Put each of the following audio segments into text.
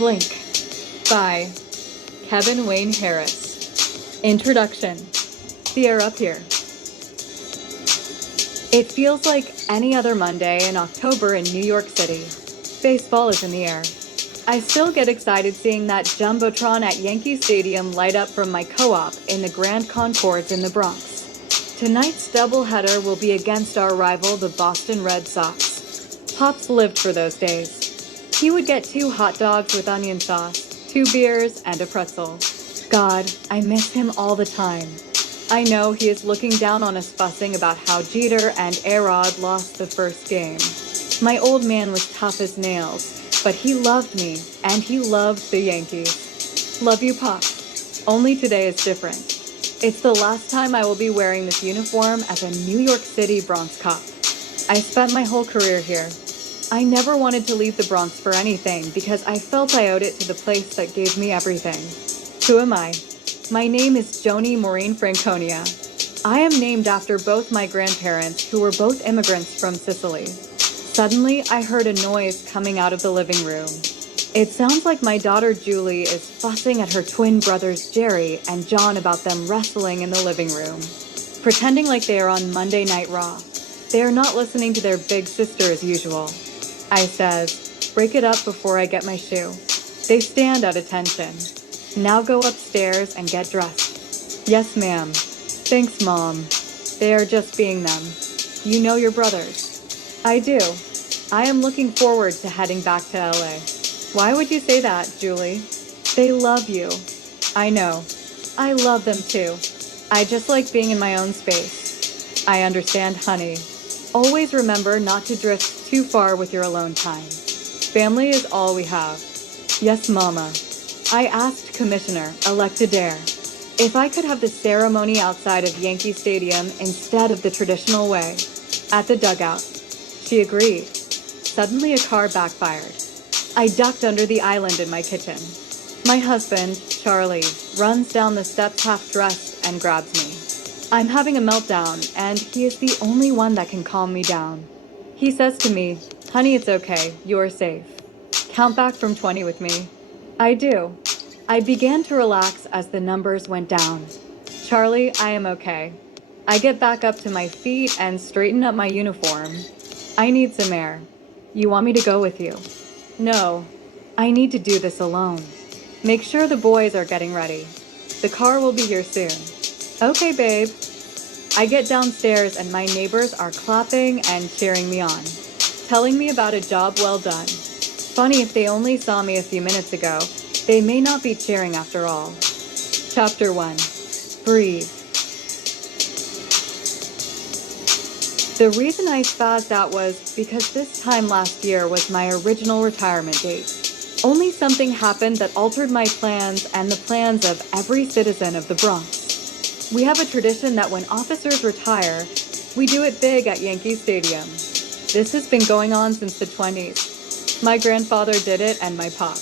Blink by Kevin Wayne Harris. Introduction. The air up here. It feels like any other Monday in October in New York City. Baseball is in the air. I still get excited seeing that Jumbotron at Yankee Stadium light up from my co-op in the Grand Concourse in the Bronx. Tonight's doubleheader will be against our rival, the Boston Red Sox. Pops lived for those days. He would get 2 hot dogs with onion sauce, 2 beers, and a pretzel. God, I miss him all the time. I know he is looking down on us fussing about how Jeter and A-Rod lost the first game. My old man was tough as nails, but he loved me, and he loved the Yankees. Love you, Pop. Only today is different. It's the last time I will be wearing this uniform as a New York City Bronx cop. I spent my whole career here. I never wanted to leave the Bronx for anything because I felt I owed it to the place that gave me everything. Who am I? My name is Joni Maureen Franconia. I am named after both my grandparents, who were both immigrants from Sicily. Suddenly, I heard a noise coming out of the living room. It sounds like my daughter Julie is fussing at her twin brothers Jerry and John about them wrestling in the living room, pretending like they are on Monday Night Raw. They are not listening to their big sister as usual. I says, break it up before I get my shoe. They stand at attention. Now go upstairs and get dressed. Yes, ma'am. Thanks, Mom. They are just being them. You know your brothers. I do. I am looking forward to heading back to LA. Why would you say that, Julie? They love you. I know. I love them too. I just like being in my own space. I understand, honey. Always remember not to drift too far with your alone time. Family is all we have. Yes, Mama. I asked Commissioner-elect Adair if I could have the ceremony outside of Yankee Stadium instead of the traditional way, at the dugout. She agreed. Suddenly a car backfired. I ducked under the island in my kitchen. My husband, Charlie, runs down the steps half-dressed and grabs me. I'm having a meltdown, and he is the only one that can calm me down. He says to me, honey, it's okay, you're safe. Count back from 20 with me. I do. I began to relax as the numbers went down. Charlie, I am okay. I get back up to my feet and straighten up my uniform. I need some air. You want me to go with you? No. I need to do this alone. Make sure the boys are getting ready. The car will be here soon. Okay, babe. I get downstairs and my neighbors are clapping and cheering me on, telling me about a job well done. Funny, if they only saw me a few minutes ago, they may not be cheering after all. Chapter 1. Breathe. The reason I spazzed out was because this time last year was my original retirement date. Only something happened that altered my plans and the plans of every citizen of the Bronx. We have a tradition that when officers retire, we do it big at Yankee Stadium. This has been going on since the 20s. My grandfather did it and my pop.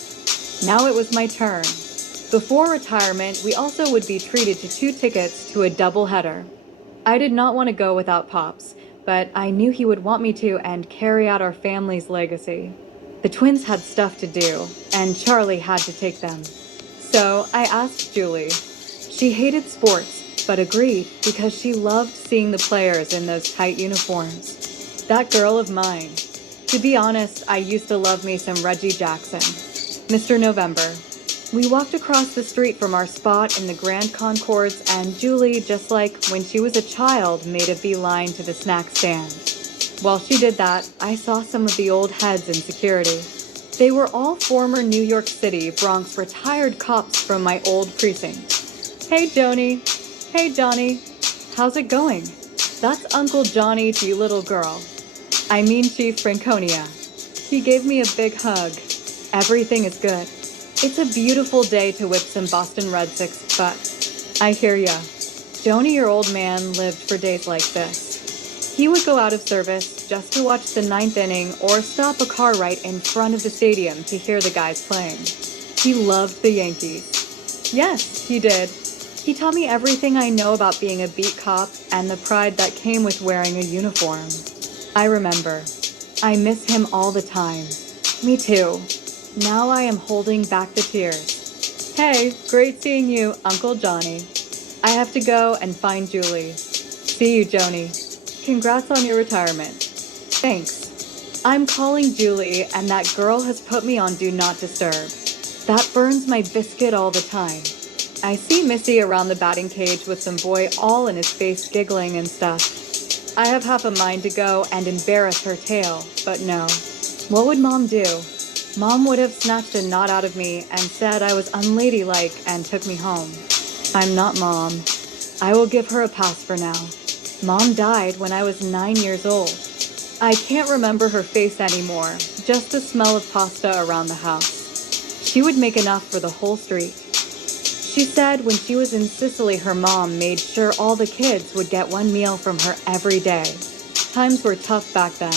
Now it was my turn. Before retirement, we also would be treated to 2 tickets to a doubleheader. I did not want to go without Pops, but I knew he would want me to and carry out our family's legacy. The twins had stuff to do, and Charlie had to take them. So I asked Julie. She hated sports, but agreed because she loved seeing the players in those tight uniforms. That girl of mine. To be honest, I used to love me some Reggie Jackson. Mr. November. We walked across the street from our spot in the Grand Concourse, and Julie, just like when she was a child, made a beeline to the snack stand. While she did that, I saw some of the old heads in security. They were all former New York City, Bronx retired cops from my old precinct. Hey, Joni. Hey, Johnny. How's it going? That's Uncle Johnny to you, little girl. I mean Chief Franconia. He gave me a big hug. Everything is good. It's a beautiful day to whip some Boston Red Sox butt. I hear ya. Joni, your old man, lived for days like this. He would go out of service just to watch the 9th inning or stop a car right in front of the stadium to hear the guys playing. He loved the Yankees. Yes, he did. He taught me everything I know about being a beat cop and the pride that came with wearing a uniform. I remember. I miss him all the time. Me too. Now I am holding back the tears. Hey, great seeing you, Uncle Johnny. I have to go and find Julie. See you, Joni. Congrats on your retirement. Thanks. I'm calling Julie, and that girl has put me on Do Not Disturb. That burns my biscuit all the time. I see Missy around the batting cage with some boy all in his face giggling and stuff. I have half a mind to go and embarrass her tale, but no. What would Mom do? Mom would have snatched a knot out of me and said I was unladylike and took me home. I'm not Mom. I will give her a pass for now. Mom died when I was 9 years old. I can't remember her face anymore, just the smell of pasta around the house. She would make enough for the whole street. She said when she was in Sicily, her mom made sure all the kids would get one meal from her every day. Times were tough back then.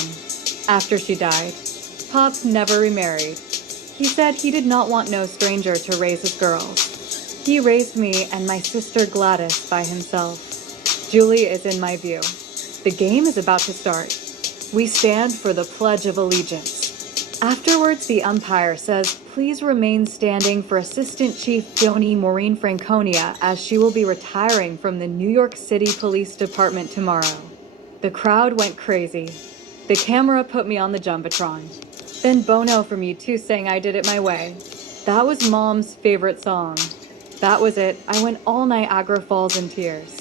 After she died, Pop never remarried. He said he did not want no stranger to raise his girls. He raised me and my sister Gladys by himself. Julie is in my view. The game is about to start. We stand for the Pledge of Allegiance. Afterwards, the umpire says, please remain standing for Assistant Chief Joni Maureen Franconia as she will be retiring from the New York City Police Department tomorrow. The crowd went crazy. The camera put me on the Jumbotron. Then Bono from U2 sang I Did It My Way. That was Mom's favorite song. That was it. I went all Niagara Falls in tears.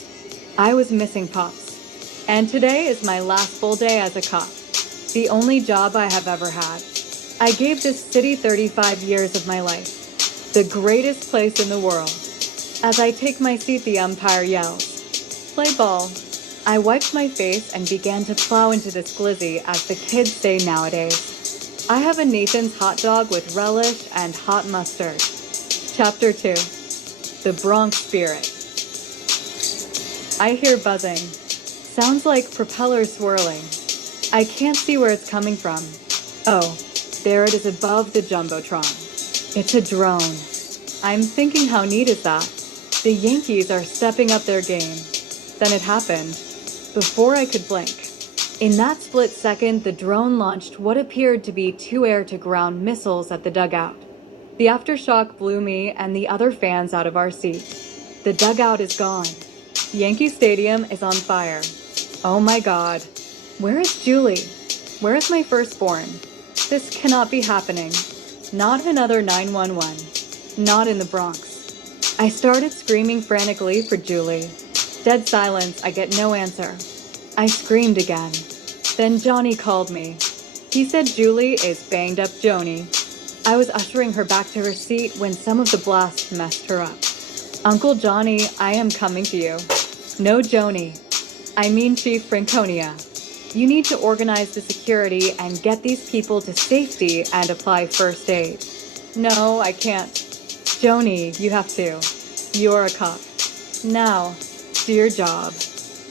I was missing Pops. And today is my last full day as a cop. The only job I have ever had. I gave this city 35 years of my life. The greatest place in the world. As I take my seat, the umpire yells, play ball. I wiped my face and began to plow into this glizzy, as the kids say nowadays. I have a Nathan's hot dog with relish and hot mustard. Chapter 2. The Bronx Spirit. I hear buzzing. Sounds like propellers swirling. I can't see where it's coming from. Oh, there it is above the Jumbotron. It's a drone. I'm thinking, how neat is that? The Yankees are stepping up their game. Then it happened. Before I could blink. In that split second, the drone launched what appeared to be 2 air-to-ground missiles at the dugout. The aftershock blew me and the other fans out of our seat. The dugout is gone. Yankee Stadium is on fire. Oh my God. Where is Julie? Where is my firstborn? This cannot be happening. Not another 911. Not in the Bronx. I started screaming frantically for Julie. Dead silence, I get no answer. I screamed again. Then Johnny called me. He said Julie is banged up Joni. I was ushering her back to her seat when some of the blast messed her up. Uncle Johnny, I am coming to you. No Joni. I mean Chief Franconia. You need to organize the security and get these people to safety and apply first aid. No, I can't. Joni, you have to. You're a cop. Now, do your job.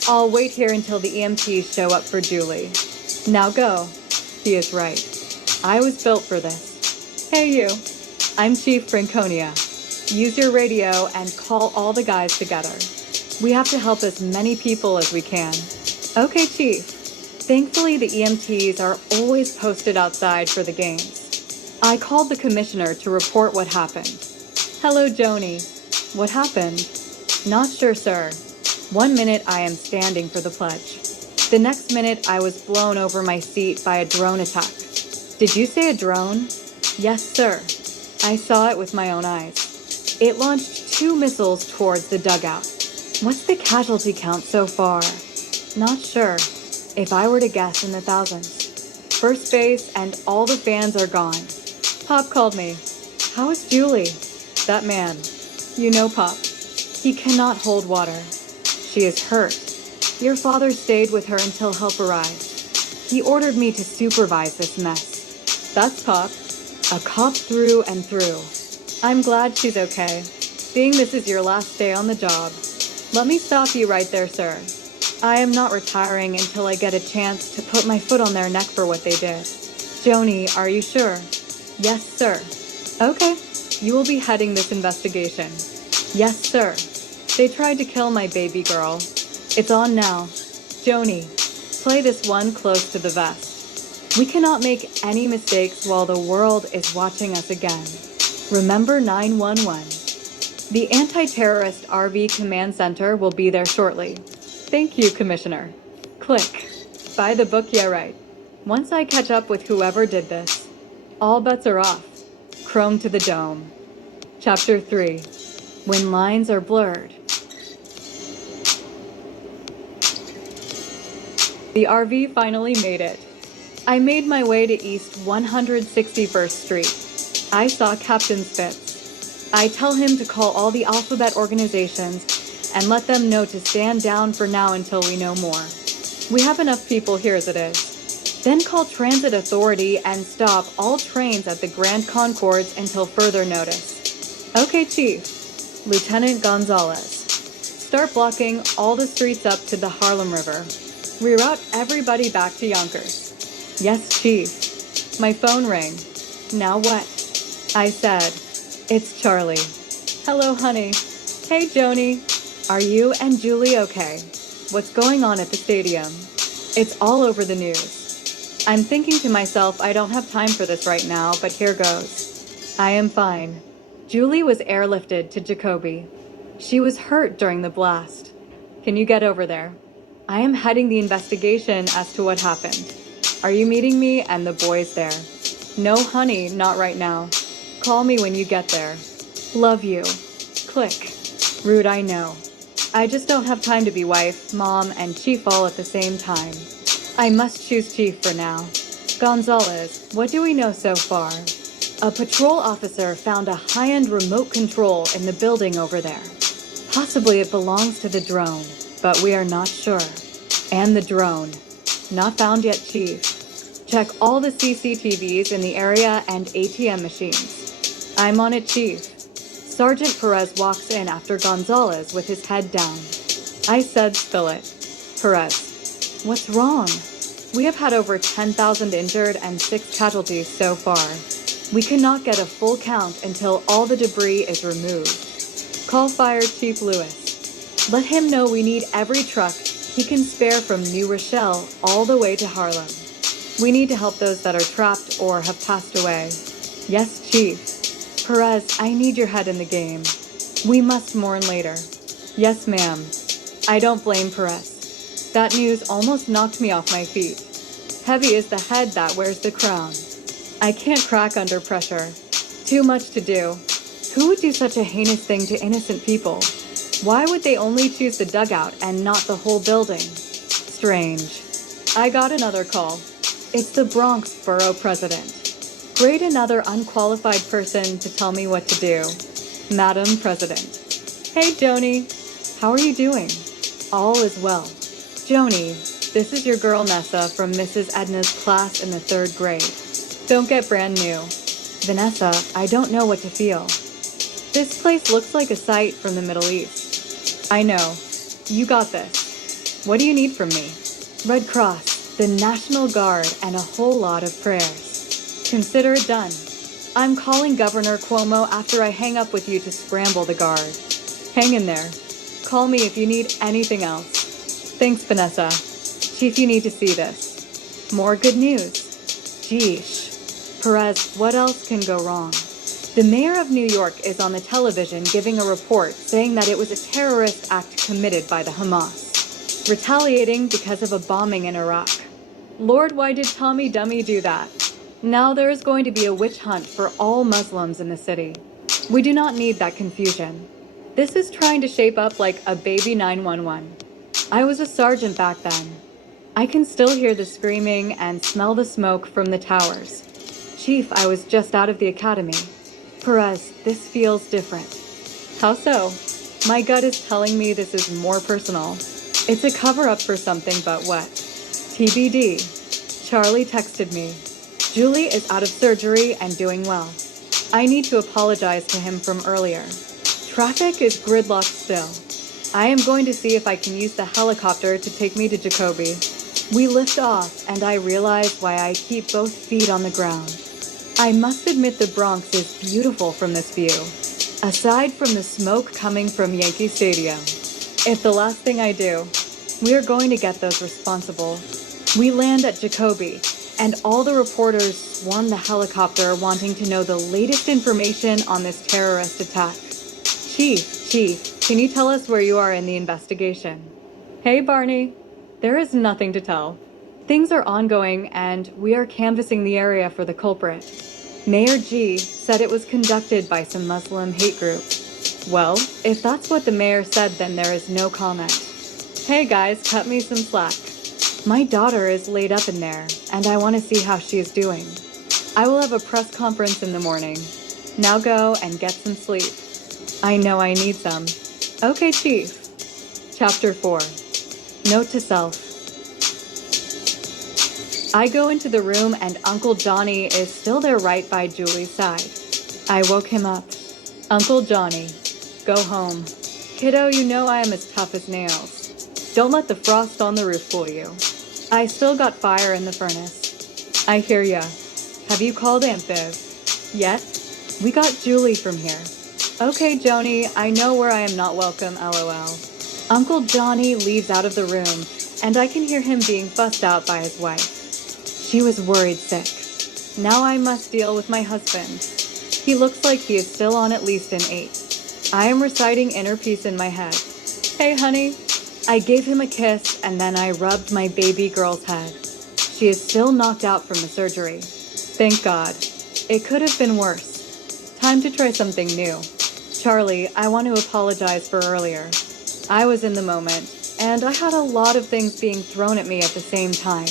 I'll wait here until the EMTs show up for Julie. Now go. He is right. I was built for this. Hey you. I'm Chief Franconia. Use your radio and call all the guys together. We have to help as many people as we can. Okay, Chief. Thankfully, the EMTs are always posted outside for the games. I called the commissioner to report what happened. Hello, Joni. What happened? Not sure, sir. 1 minute I am standing for the pledge. The next minute I was blown over my seat by a drone attack. Did you say a drone? Yes, sir. I saw it with my own eyes. It launched 2 missiles towards the dugout. What's the casualty count so far? Not sure. If I were to guess, in the thousands. First base and all the fans are gone. Pop called me. How is Julie? That man. You know Pop. He cannot hold water. She is hurt. Your father stayed with her until help arrived. He ordered me to supervise this mess. That's Pop. A cop through and through. I'm glad she's okay. Being this is your last day on the job. Let me stop you right there, sir. I am not retiring until I get a chance to put my foot on their neck for what they did. Joni, are you sure? Yes, sir. Okay. You will be heading this investigation. Yes, sir. They tried to kill my baby girl. It's on now. Joni, play this one close to the vest. We cannot make any mistakes while the world is watching us again. Remember 911. The Anti-Terrorist RV Command Center will be there shortly. Thank you, Commissioner. Click. Buy the book, yeah right. Once I catch up with whoever did this, all bets are off. Chrome to the dome. Chapter 3. When lines are blurred. The RV finally made it. I made my way to East 161st Street. I saw Captain Spitz. I tell him to call all the alphabet organizations and let them know to stand down for now until we know more. We have enough people here as it is. Then call Transit Authority and stop all trains at the Grand Concourse until further notice. Okay, Chief. Lieutenant Gonzalez. Start blocking all the streets up to the Harlem River. Reroute everybody back to Yonkers. Yes, Chief. My phone rang. Now what? I said, it's Charlie. Hello, honey. Hey, Joni. Are you and Julie okay? What's going on at the stadium? It's all over the news. I'm thinking to myself I don't have time for this right now, but here goes. I am fine. Julie was airlifted to Jacoby. She was hurt during the blast. Can you get over there? I am heading the investigation as to what happened. Are you meeting me and the boys there? No, honey, not right now. Call me when you get there. Love you. Click. Rude, I know. I just don't have time to be wife, mom, and chief all at the same time. I must choose chief for now. Gonzalez, what do we know so far? A patrol officer found a high-end remote control in the building over there. Possibly it belongs to the drone, but we are not sure. And the drone. Not found yet, Chief. Check all the CCTVs in the area and ATM machines. I'm on it, Chief. Sergeant Perez walks in after Gonzalez with his head down. I said spill it. Perez, what's wrong? We have had over 10,000 injured and 6 casualties so far. We cannot get a full count until all the debris is removed. Call Fire Chief Lewis. Let him know we need every truck he can spare from New Rochelle all the way to Harlem. We need to help those that are trapped or have passed away. Yes, Chief. Perez, I need your head in the game. We must mourn later. Yes, ma'am. I don't blame Perez. That news almost knocked me off my feet. Heavy is the head that wears the crown. I can't crack under pressure. Too much to do. Who would do such a heinous thing to innocent people? Why would they only choose the dugout and not the whole building? Strange. I got another call. It's the Bronx borough president. Great, another unqualified person to tell me what to do. Madam President. Hey, Joni. How are you doing? All is well. Joni, this is your girl Nessa from Mrs. Edna's class in the 3rd grade. Don't get brand new. Vanessa, I don't know what to feel. This place looks like a sight from the Middle East. I know. You got this. What do you need from me? Red Cross, the National Guard, and a whole lot of prayers. Consider it done. I'm calling Governor Cuomo after I hang up with you to scramble the guard. Hang in there. Call me if you need anything else. Thanks, Vanessa. Chief, you need to see this. More good news. Geesh. Perez, what else can go wrong? The mayor of New York is on the television giving a report saying that it was a terrorist act committed by the Hamas, retaliating because of a bombing in Iraq. Lord, why did Tommy Dummy do that? Now there is going to be a witch hunt for all Muslims in the city. We do not need that confusion. This is trying to shape up like a baby 911. I was a sergeant back then. I can still hear the screaming and smell the smoke from the towers. Chief, I was just out of the academy. Perez, this feels different. How so? My gut is telling me this is more personal. It's a cover-up for something, but what? TBD. Charlie texted me. Julie is out of surgery and doing well. I need to apologize to him from earlier. Traffic is gridlocked still. I am going to see if I can use the helicopter to take me to Jacoby. We lift off, and I realize why I keep both feet on the ground. I must admit the Bronx is beautiful from this view, aside from the smoke coming from Yankee Stadium. If the last thing I do, we are going to get those responsible. We land at Jacoby, and all the reporters swarmed the helicopter wanting to know the latest information on this terrorist attack. Chief, can you tell us where you are in the investigation? Hey, Barney. There is nothing to tell. Things are ongoing, and we are canvassing the area for the culprit. Mayor G said it was conducted by some Muslim hate group. Well, if that's what the mayor said, then there is no comment. Hey guys, cut me some slack. My daughter is laid up in there, and I want to see how she is doing. I will have a press conference in the morning. Now go and get some sleep. I know I need some. Okay, Chief. Chapter 4. Note to self. I go into the room and Uncle Johnny is still there right by Julie's side. I woke him up. Uncle Johnny, go home. Kiddo, you know I am as tough as nails. Don't let the frost on the roof fool you. I still got fire in the furnace. I hear ya. Have you called Aunt Viv? Yet? We got Julie from here. Okay, Joni, I know where I am not welcome, LOL. Uncle Johnny leaves out of the room, and I can hear him being fussed out by his wife. She was worried sick. Now I must deal with my husband. He looks like he is still on at least an 8. I am reciting Inner Peace in my head. Hey, honey. I gave him a kiss, and then I rubbed my baby girl's head. She is still knocked out from the surgery. Thank God. It could have been worse. Time to try something new. Charlie, I want to apologize for earlier. I was in the moment, and I had a lot of things being thrown at me at the same time.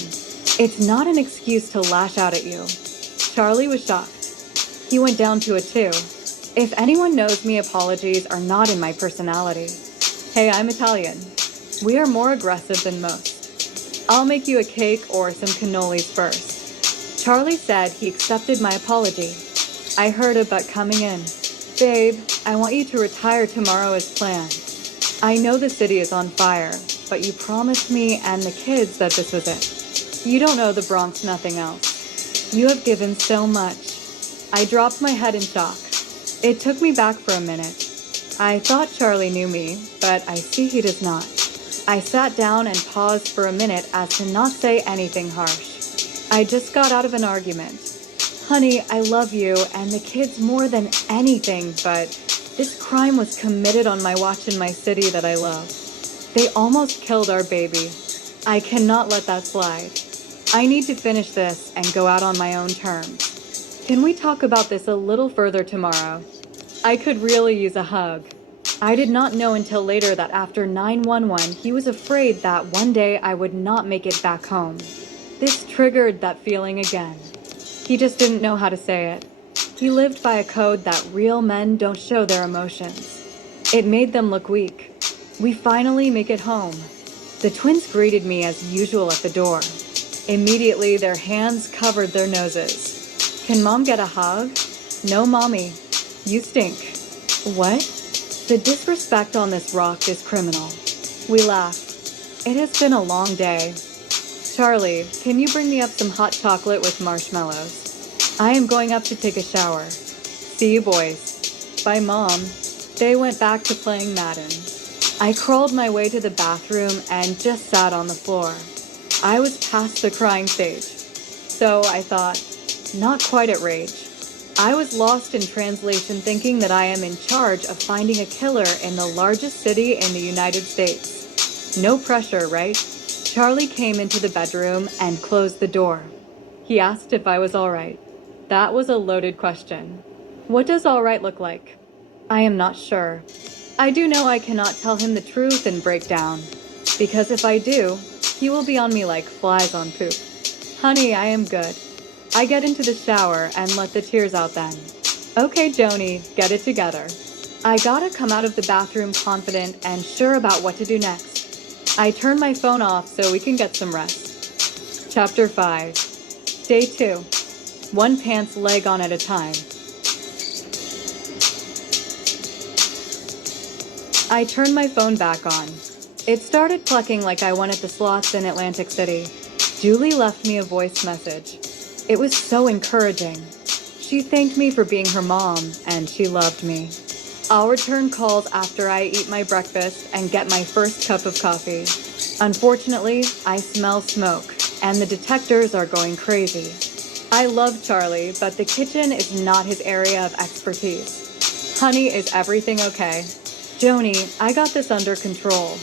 It's not an excuse to lash out at you. Charlie was shocked. He went down to a 2. If anyone knows me, apologies are not in my personality. Hey, I'm Italian. We are more aggressive than most. I'll make you a cake or some cannolis first. Charlie said he accepted my apology. I heard a but coming in. Babe, I want you to retire tomorrow as planned. I know the city is on fire, but you promised me and the kids that this was it. You don't know the Bronx, nothing else. You have given so much. I dropped my head in shock. It took me back for a minute. I thought Charlie knew me, but I see he does not. I sat down and paused for a minute as to not say anything harsh. I just got out of an argument. Honey, I love you and the kids more than anything, but this crime was committed on my watch in my city that I love. They almost killed our baby. I cannot let that slide. I need to finish this and go out on my own terms. Can we talk about this a little further tomorrow? I could really use a hug. I did not know until later that after 911, he was afraid that one day I would not make it back home. This triggered that feeling again. He just didn't know how to say it. He lived by a code that real men don't show their emotions. It made them look weak. We finally make it home. The twins greeted me as usual at the door. Immediately, their hands covered their noses. Can Mom get a hug? No, Mommy. You stink. What? The disrespect on this rock is criminal. We laugh. It has been a long day. Charlie, can you bring me up some hot chocolate with marshmallows? I am going up to take a shower. See you boys. Bye, Mom. They went back to playing Madden. I crawled my way to the bathroom and just sat on the floor. I was past the crying stage. So I thought, not quite at rage. I was lost in translation thinking that I am in charge of finding a killer in the largest city in the United States. No pressure, right? Charlie came into the bedroom and closed the door. He asked if I was all right. That was a loaded question. What does all right look like? I am not sure. I do know I cannot tell him the truth and break down. Because if I do, he will be on me like flies on poop. Honey, I am good. I get into the shower and let the tears out then. Okay, Joni, get it together. I gotta come out of the bathroom confident and sure about what to do next. I turn my phone off so we can get some rest. Chapter 5. Day 2. One pant's leg on at a time. I turn my phone back on. It started clucking like I won at the slots in Atlantic City. Julie left me a voice message. It was so encouraging. She thanked me for being her mom, and she loved me. I'll return calls after I eat my breakfast and get my first cup of coffee. Unfortunately, I smell smoke. and the detectives are going crazy. I love Charlie, but the kitchen is not his area of expertise. Honey, is everything okay? Joni, I got this under control.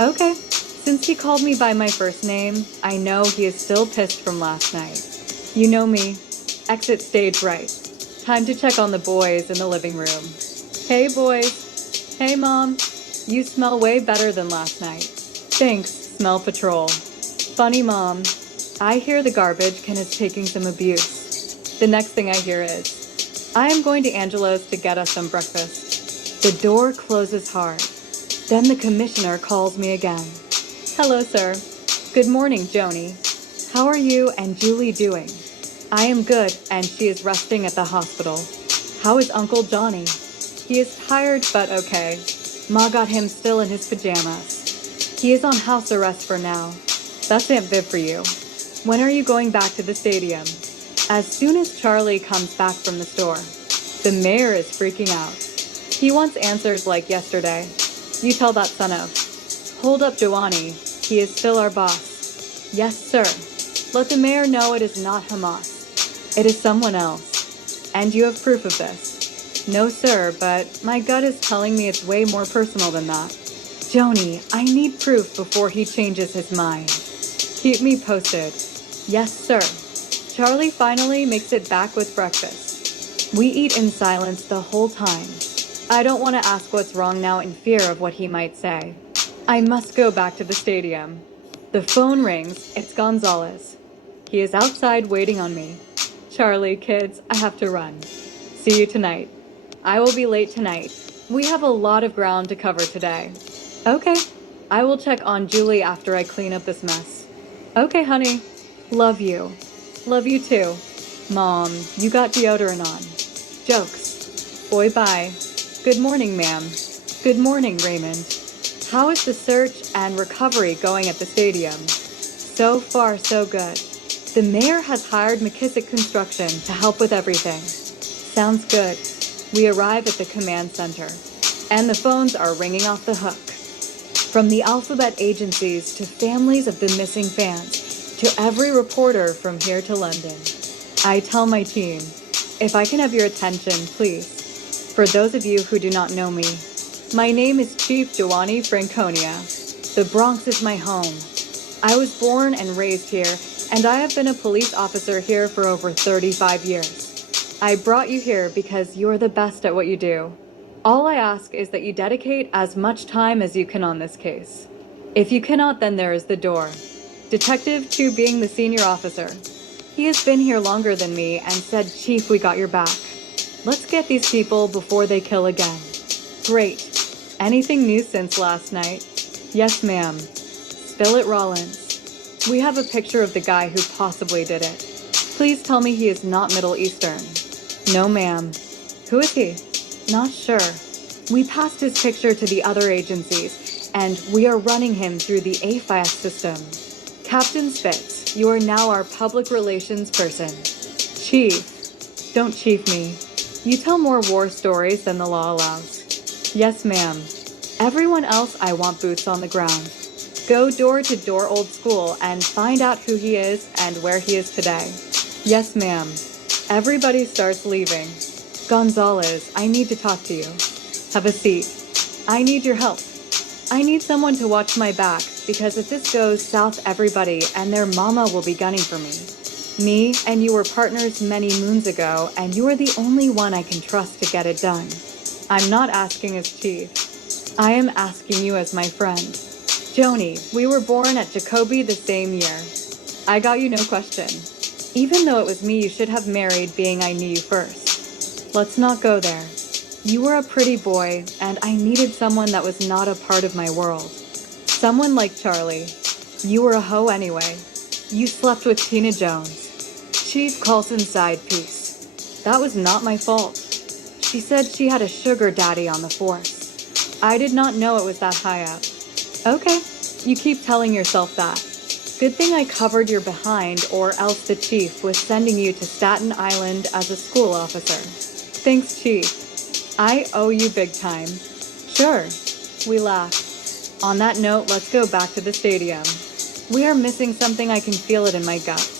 Okay. Since he called me by my first name, I know he is still pissed from last night. You know me. Exit stage right. Time to check on the boys in the living room. Hey boys. Hey mom. You smell way better than last night. Thanks, Smell Patrol. Funny mom. I hear the garbage can is taking some abuse. The next thing I hear is, I am going to Angelo's to get us some breakfast. The door closes hard. Then the commissioner calls me again. Hello, sir. Good morning, Joni. How are you and Julie doing? I am good, and she is resting at the hospital. How is Uncle Johnny? He is tired, but okay. Ma got him still in his pajamas. He is on house arrest for now. That's Aunt Viv for you. When are you going back to the stadium? As soon as Charlie comes back from the store. The mayor is freaking out. He wants answers like yesterday. You tell that son of. Hold up, Giovanni. He is still our boss. Yes, sir. Let the mayor know it is not Hamas. It is someone else. And you have proof of this. No, sir, but my gut is telling me it's way more personal than that. Joni, I need proof before he changes his mind. Keep me posted. Yes, sir. Charlie finally makes it back with breakfast. We eat in silence the whole time. I don't want to ask what's wrong now in fear of what he might say. I must go back to the stadium. The phone rings. It's Gonzalez. He is outside waiting on me. Charlie, kids, I have to run. See you tonight. I will be late tonight. We have a lot of ground to cover today. Okay. I will check on Julie after I clean up this mess. Okay, honey. Love you. Love you too. Mom, you got deodorant on. Jokes. Boy, bye. Good morning, ma'am. Good morning, Raymond. How is the search and recovery going at the stadium? So far, so good. The mayor has hired McKissick Construction to help with everything. Sounds good. We arrive at the command center, and the phones are ringing off the hook. From the alphabet agencies to families of the missing fans, to every reporter from here to London. I tell my team, if I can have your attention, please. For those of you who do not know me, my name is Chief Giovanni Franconia. The Bronx is my home. I was born and raised here, and I have been a police officer here for over 35 years. I brought you here because you're the best at what you do. All I ask is that you dedicate as much time as you can on this case. If you cannot, then there is the door. Detective 2 being the senior officer. He has been here longer than me and said, Chief, we got your back. Let's get these people before they kill again. Great. Anything new since last night? Yes, ma'am. Spill it, Rollins. We have a picture of the guy who possibly did it. Please tell me he is not Middle Eastern. No, ma'am. Who is he? Not sure. We passed his picture to the other agencies, and we are running him through the AFIS system. Captain Spitz, you are now our public relations person. Chief. Don't chief me. You tell more war stories than the law allows. Yes, ma'am. Everyone else, I want boots on the ground. Go door to door old school and find out who he is and where he is today. Yes, ma'am. Everybody starts leaving. Gonzalez, I need to talk to you. Have a seat. I need your help. I need someone to watch my back, because if this goes south, everybody and their mama will be gunning for me. Me and you were partners many moons ago, and you are the only one I can trust to get it done. I'm not asking as chief. I am asking you as my friend. Joni, we were born at Jacoby the same year. I got you no question. Even though it was me you should have married, being I knew you first. Let's not go there. You were a pretty boy, and I needed someone that was not a part of my world. Someone like Charlie. You were a hoe anyway. You slept with Tina Jones. Chief Coulson's side piece. That was not my fault. She said she had a sugar daddy on the force. I did not know it was that high up. Okay, you keep telling yourself that. Good thing I covered your behind, or else the chief was sending you to Staten Island as a school officer. Thanks, Chief. I owe you big time. Sure. We laugh. On that note, let's go back to the stadium. We are missing something. I can feel it in my gut.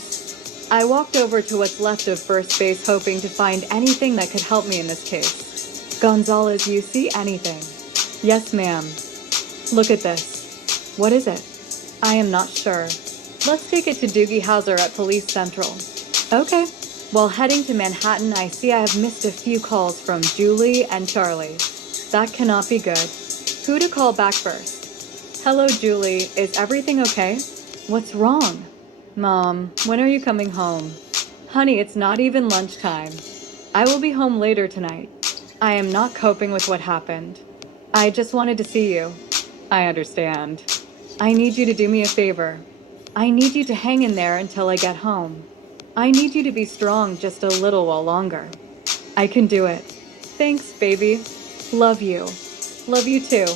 I walked over to what's left of first base hoping to find anything that could help me in this case. Gonzalez, you see anything? Yes, ma'am. Look at this. What is it? I am not sure. Let's take it to Doogie Howser at Police Central. Okay. While heading to Manhattan, I see I have missed a few calls from Julie and Charlie. That cannot be good. Who to call back first? Hello, Julie. Is everything okay? What's wrong? Mom, when are you coming home? Honey, it's not even lunchtime. I will be home later tonight. I am not coping with what happened. I just wanted to see you. I understand. I need you to do me a favor. I need you to hang in there until I get home. I need you to be strong just a little while longer. I can do it. Thanks, baby. Love you. Love you too.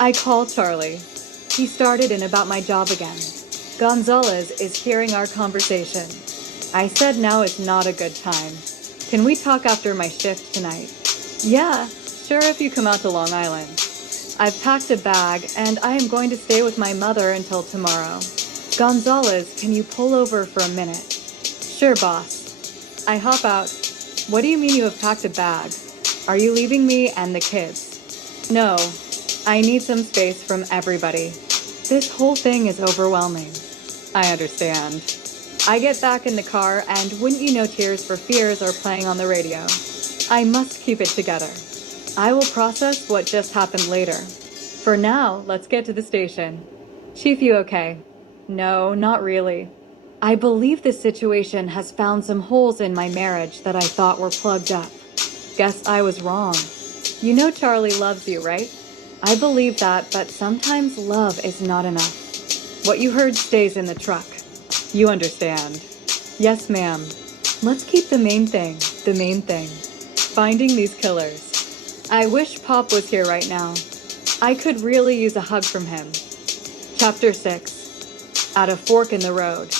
I call Charlie. He started in about my job again. Gonzalez is hearing our conversation. I said now is not a good time. Can we talk after my shift tonight? Yeah, sure if you come out to Long Island. I've packed a bag and I am going to stay with my mother until tomorrow. Gonzalez, can you pull over for a minute? Sure, boss. I hop out. What do you mean you have packed a bag? Are you leaving me and the kids? No. I need some space from everybody. This whole thing is overwhelming. I understand. I get back in the car and wouldn't you know Tears for Fears are playing on the radio. I must keep it together. I will process what just happened later. For now, let's get to the station. Chief, you okay? No, not really. I believe this situation has found some holes in my marriage that I thought were plugged up. Guess I was wrong. You know Charlie loves you, right? I believe that, but sometimes love is not enough. What you heard stays in the truck. You understand. Yes, ma'am. Let's keep the main thing, finding these killers. I wish Pop was here right now. I could really use a hug from him. Chapter 6. At a fork in the road.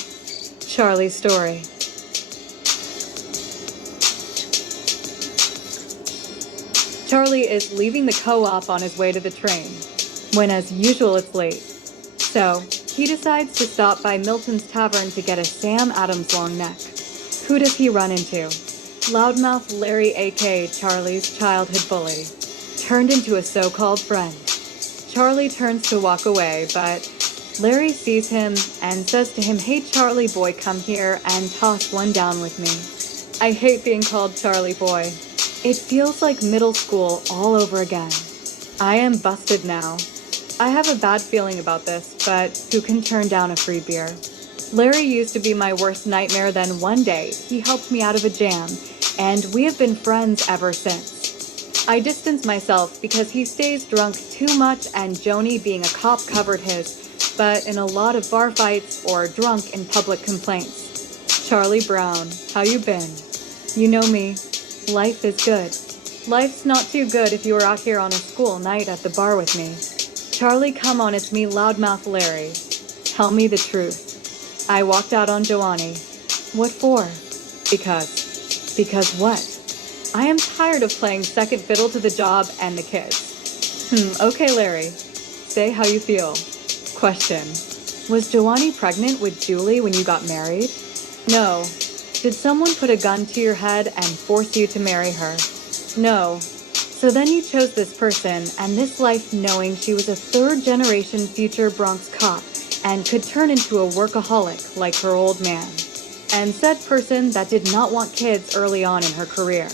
Charlie's story. Charlie is leaving the co-op on his way to the train, when as usual it's late. So, he decides to stop by Milton's Tavern to get a Sam Adams long neck. Who does he run into? Loudmouth Larry, aka Charlie's childhood bully, turned into a so-called friend. Charlie turns to walk away, but Larry sees him and says to him, "Hey Charlie boy, come here and toss one down with me." I hate being called Charlie boy. It feels like middle school all over again. I am busted now. I have a bad feeling about this, but who can turn down a free beer? Larry used to be my worst nightmare, then one day he helped me out of a jam, and we have been friends ever since. I distance myself because he stays drunk too much and Joni being a cop covered his, but in a lot of bar fights or drunk in public complaints. Charlie Brown, how you been? You know me. Life is good. Life's not too good if you were out here on a school night at the bar with me. Charlie, come on, it's me, Loudmouth Larry. Tell me the truth. I walked out on Joannie. What for? Because. Because what? I am tired of playing second fiddle to the job and the kids. Okay, Larry. Say how you feel. Question. Was Joannie pregnant with Julie when you got married? No. Did someone put a gun to your head and force you to marry her? No. So then you chose this person and this life knowing she was a third-generation future Bronx cop and could turn into a workaholic like her old man. And said person that did not want kids early on in her career.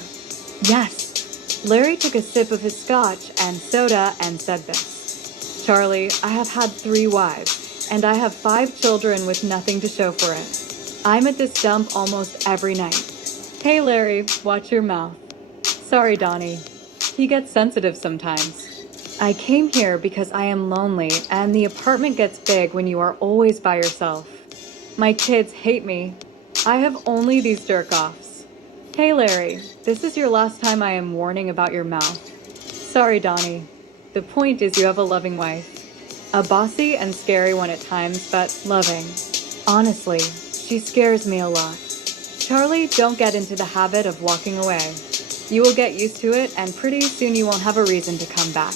Yes. Larry took a sip of his scotch and soda and said this. Charlie, I have had 3 wives, and I have 5 children with nothing to show for it. I'm at this dump almost every night. Hey Larry, watch your mouth. Sorry, Donnie. He gets sensitive sometimes. I came here because I am lonely, and the apartment gets big when you are always by yourself. My kids hate me. I have only these jerk-offs. Hey Larry, this is your last time I am warning about your mouth. Sorry, Donnie. The point is you have a loving wife. A bossy and scary one at times, but loving. Honestly, she scares me a lot. Charlie, don't get into the habit of walking away. You will get used to it, and pretty soon you won't have a reason to come back.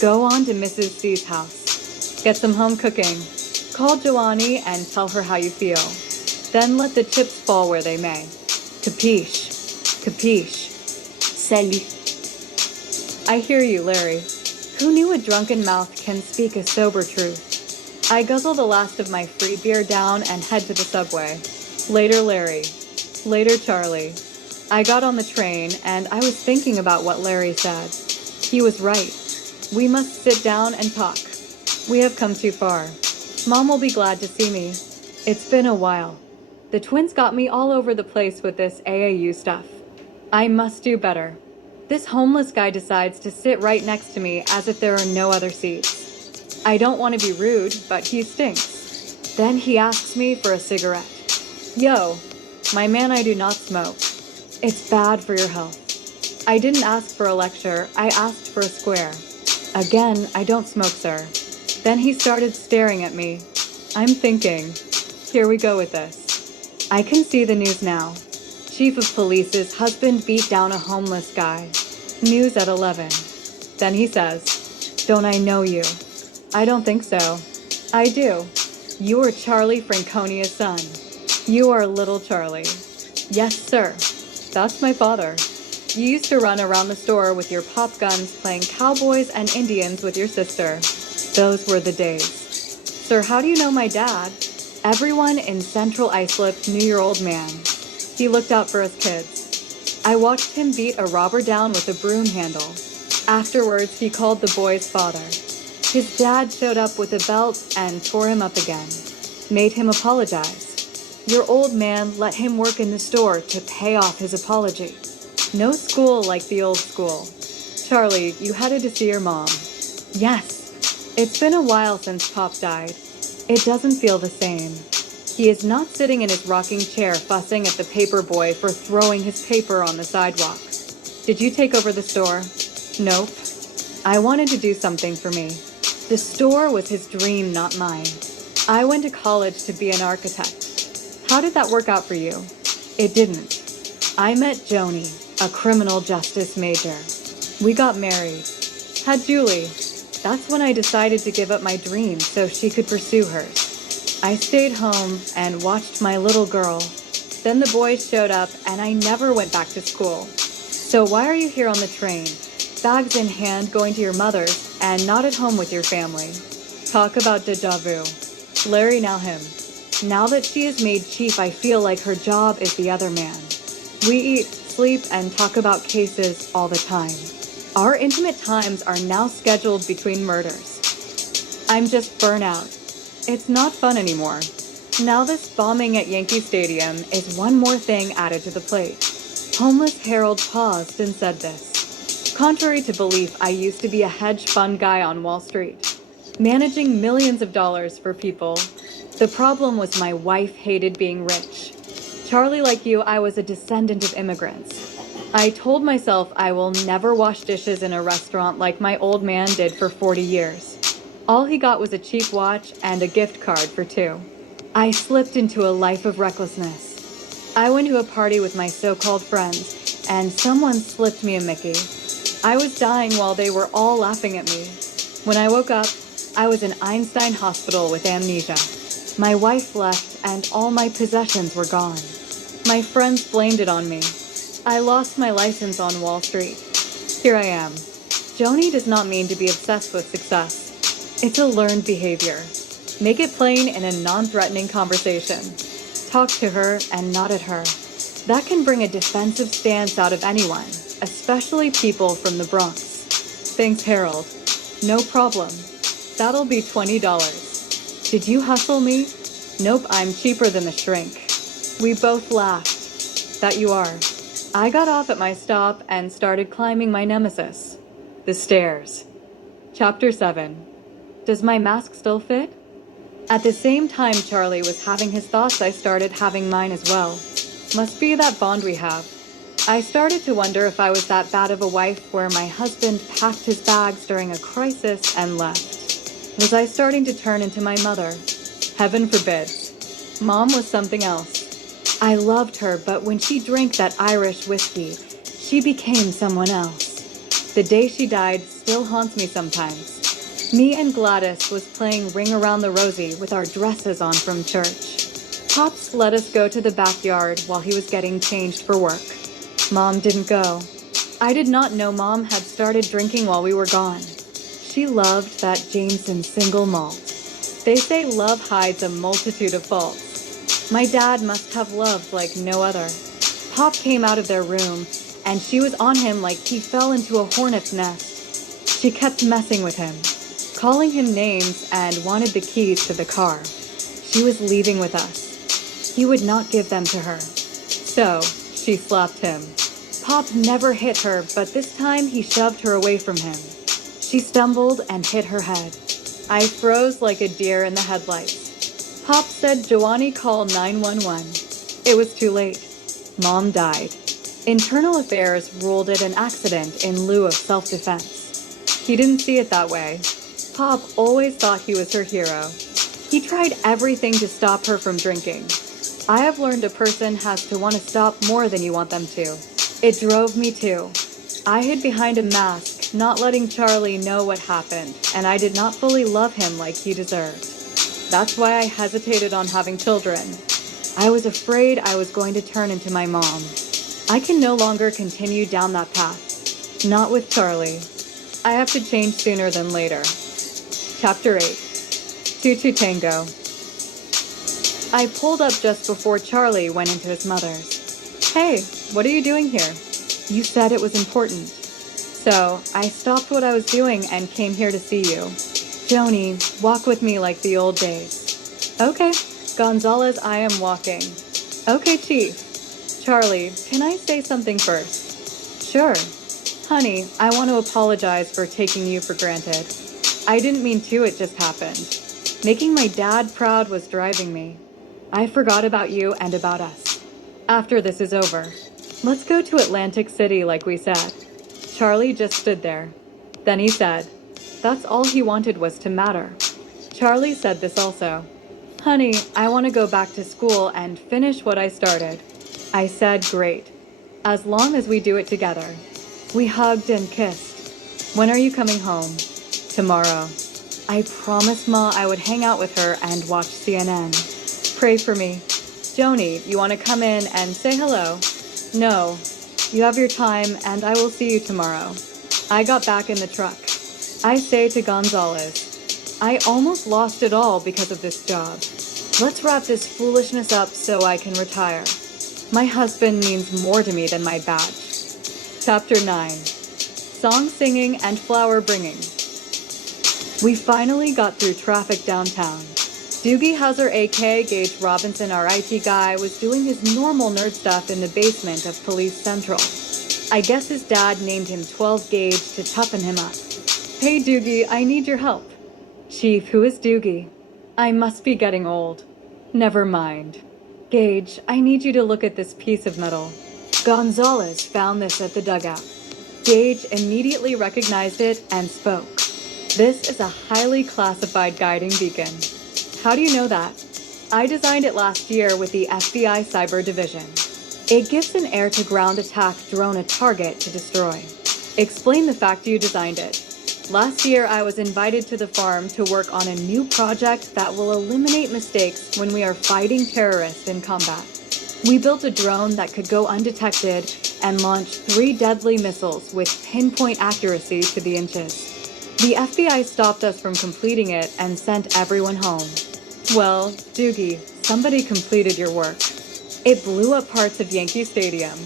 Go on to Mrs. C's house. Get some home cooking. Call Joannie and tell her how you feel. Then let the chips fall where they may. Capiche? Capiche? Salut. I hear you, Larry. Who knew a drunken mouth can speak a sober truth? I guzzle the last of my free beer down and head to the subway. Later, Larry. Later, Charlie. I got on the train and I was thinking about what Larry said. He was right. We must sit down and talk. We have come too far. Mom will be glad to see me. It's been a while. The twins got me all over the place with this AAU stuff. I must do better. This homeless guy decides to sit right next to me as if there are no other seats. I don't want to be rude, but he stinks. Then he asks me for a cigarette. Yo, my man, I do not smoke. It's bad for your health. I didn't ask for a lecture, I asked for a square. Again, I don't smoke, sir. Then he started staring at me. I'm thinking, here we go with this. I can see the news now. Chief of Police's husband beat down a homeless guy. News at 11. Then he says, don't I know you? I don't think so. I do. You are Charlie Franconia's son. You are little Charlie. Yes, sir. That's my father. You used to run around the store with your pop guns playing cowboys and Indians with your sister. Those were the days. Sir, how do you know my dad? Everyone in Central Islip knew your old man. He looked out for us kids. I watched him beat a robber down with a broom handle. Afterwards, he called the boy's father. His dad showed up with a belt and tore him up again. Made him apologize. Your old man let him work in the store to pay off his apology. No school like the old school. Charlie, you headed to see your mom. Yes. It's been a while since Pop died. It doesn't feel the same. He is not sitting in his rocking chair fussing at the paper boy for throwing his paper on the sidewalk. Did you take over the store? Nope. I wanted to do something for me. The store was his dream, not mine. I went to college to be an architect. How did that work out for you? It didn't. I met Joni, a criminal justice major. We got married. Had Julie. That's when I decided to give up my dream so she could pursue hers. I stayed home and watched my little girl. Then the boys showed up and I never went back to school. So why are you here on the train, bags in hand going to your mother's and not at home with your family? Talk about déjà vu. Larry, now him. Now that she is made chief, I feel like her job is the other man. We eat, sleep, and talk about cases all the time. Our intimate times are now scheduled between murders. I'm just burnt out. It's not fun anymore. Now this bombing at Yankee Stadium is one more thing added to the plate. Homeless Harold paused and said this. Contrary to belief, I used to be a hedge fund guy on Wall Street, managing millions of dollars for people. The problem was my wife hated being rich. Charlie, like you, I was a descendant of immigrants. I told myself I will never wash dishes in a restaurant like my old man did for 40 years. All he got was a cheap watch and a gift card for 2. I slipped into a life of recklessness. I went to a party with my so-called friends, and someone slipped me a Mickey. I was dying while they were all laughing at me. When I woke up, I was in Einstein Hospital with amnesia. My wife left, and all my possessions were gone. My friends blamed it on me. I lost my license on Wall Street. Here I am. Joni does not mean to be obsessed with success. It's a learned behavior. Make it plain in a non-threatening conversation. Talk to her and not at her. That can bring a defensive stance out of anyone, especially people from the Bronx. Thanks, Harold. No problem. That'll be $20. Did you hustle me? Nope, I'm cheaper than the shrink. We both laughed. That you are. I got off at my stop and started climbing my nemesis, the stairs. Chapter 7. Does my mask still fit? At the same time Charlie was having his thoughts, I started having mine as well. Must be that bond we have. I started to wonder if I was that bad of a wife where my husband packed his bags during a crisis and left. Was I starting to turn into my mother? Heaven forbid. Mom was something else. I loved her, but when she drank that Irish whiskey, she became someone else. The day she died still haunts me sometimes. Me and Gladys was playing Ring Around the Rosie with our dresses on from church. Pops let us go to the backyard while he was getting changed for work. Mom didn't go. I did not know Mom had started drinking while we were gone. She loved that Jameson single malt. They say love hides a multitude of faults. My dad must have loved like no other. Pop came out of their room, and she was on him like he fell into a hornet's nest. She kept messing with him, calling him names, and wanted the keys to the car. She was leaving with us. He would not give them to her. So, she slapped him. Pop never hit her, but this time he shoved her away from him. She stumbled and hit her head. I froze like a deer in the headlights. Pop said Joanie call 911. It was too late. Mom died. Internal Affairs ruled it an accident in lieu of self-defense. He didn't see it that way. Pop always thought he was her hero. He tried everything to stop her from drinking. I have learned a person has to want to stop more than you want them to. It drove me too. I hid behind a mask, not letting Charlie know what happened, and I did not fully love him like he deserved. That's why I hesitated on having children. I was afraid I was going to turn into my mom. I can no longer continue down that path. Not with Charlie. I have to change sooner than later. Chapter 8. Tutu Tango. I pulled up just before Charlie went into his mother's. Hey, what are you doing here? You said it was important. So, I stopped what I was doing and came here to see you. Joni, walk with me like the old days. Okay, Gonzalez, I am walking. Okay, Chief. Charlie, can I say something first? Sure. Honey, I want to apologize for taking you for granted. I didn't mean to, it just happened. Making my dad proud was driving me. I forgot about you and about us. After this is over, let's go to Atlantic City like we said. Charlie just stood there. Then he said, that's all he wanted was to matter. Charlie said this also. Honey, I want to go back to school and finish what I started. I said, great. As long as we do it together. We hugged and kissed. When are you coming home? Tomorrow. I promised Ma I would hang out with her and watch CNN. Pray for me. Joni, you want to come in and say hello? No. You have your time, and I will see you tomorrow. I got back in the truck. I say to Gonzalez, I almost lost it all because of this job. Let's wrap this foolishness up so I can retire. My husband means more to me than my badge. Chapter 9. Song singing and flower bringing. We finally got through traffic downtown. Doogie Hauser a.k.a. Gage Robinson, our IT guy, was doing his normal nerd stuff in the basement of Police Central. I guess his dad named him 12 Gage to toughen him up. Hey Doogie, I need your help. Chief, who is Doogie? I must be getting old. Never mind. Gage, I need you to look at this piece of metal. Gonzalez found this at the dugout. Gage immediately recognized it and spoke. This is a highly classified guiding beacon. How do you know that? I designed it last year with the FBI Cyber Division. It gives an air-to-ground attack drone a target to destroy. Explain the fact you designed it. Last year, I was invited to the farm to work on a new project that will eliminate mistakes when we are fighting terrorists in combat. We built a drone that could go undetected and launch 3 deadly missiles with pinpoint accuracy to the inches. The FBI stopped us from completing it and sent everyone home. Well, Doogie, somebody completed your work. It blew up parts of Yankee Stadium.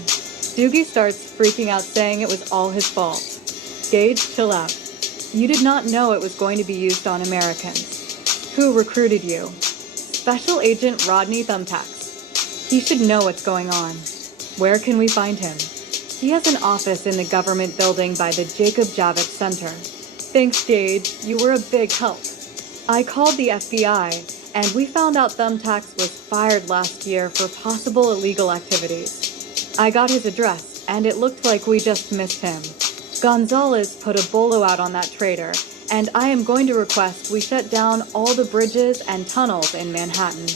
Doogie starts freaking out saying it was all his fault. Gage, chill out. You did not know it was going to be used on Americans. Who recruited you? Special Agent Rodney Thumbtacks. He should know what's going on. Where can we find him? He has an office in the government building by the Jacob Javits Center. Thanks, Gage. You were a big help. I called the FBI, and we found out Thumbtacks was fired last year for possible illegal activities. I got his address, and it looked like we just missed him. Gonzalez put a bolo out on that traitor, and I am going to request we shut down all the bridges and tunnels in Manhattan.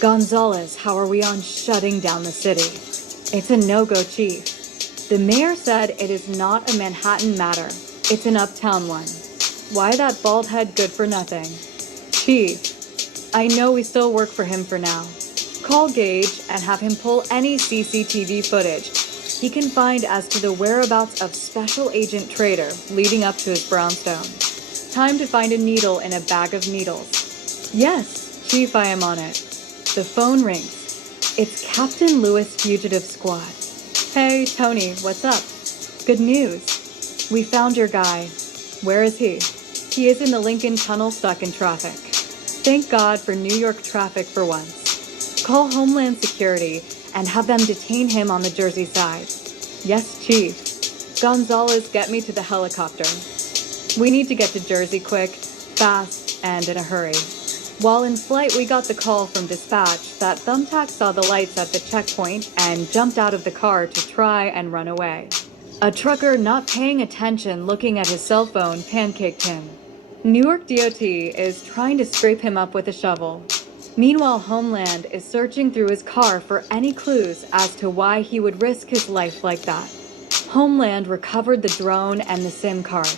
Gonzalez, how are we on shutting down the city? It's a no-go, Chief. The mayor said it is not a Manhattan matter. It's an uptown one. Why that bald head good for nothing? Chief, I know we still work for him for now. Call Gage and have him pull any CCTV footage he can find as to the whereabouts of Special Agent Trader leading up to his brownstone. Time to find a needle in a bag of needles. Yes, Chief, I am on it. The phone rings. It's Captain Lewis Fugitive Squad. Hey, Tony, what's up? Good news. We found your guy. Where is he? He is in the Lincoln Tunnel stuck in traffic. Thank God for New York traffic for once. Call Homeland Security and have them detain him on the Jersey side. Yes, Chief. Gonzalez, get me to the helicopter. We need to get to Jersey quick, fast, and in a hurry. While in flight, we got the call from dispatch that Thumbtack saw the lights at the checkpoint and jumped out of the car to try and run away. A trucker not paying attention looking at his cell phone pancaked him. New York DOT is trying to scrape him up with a shovel. Meanwhile, Homeland is searching through his car for any clues as to why he would risk his life like that. Homeland recovered the drone and the SIM card.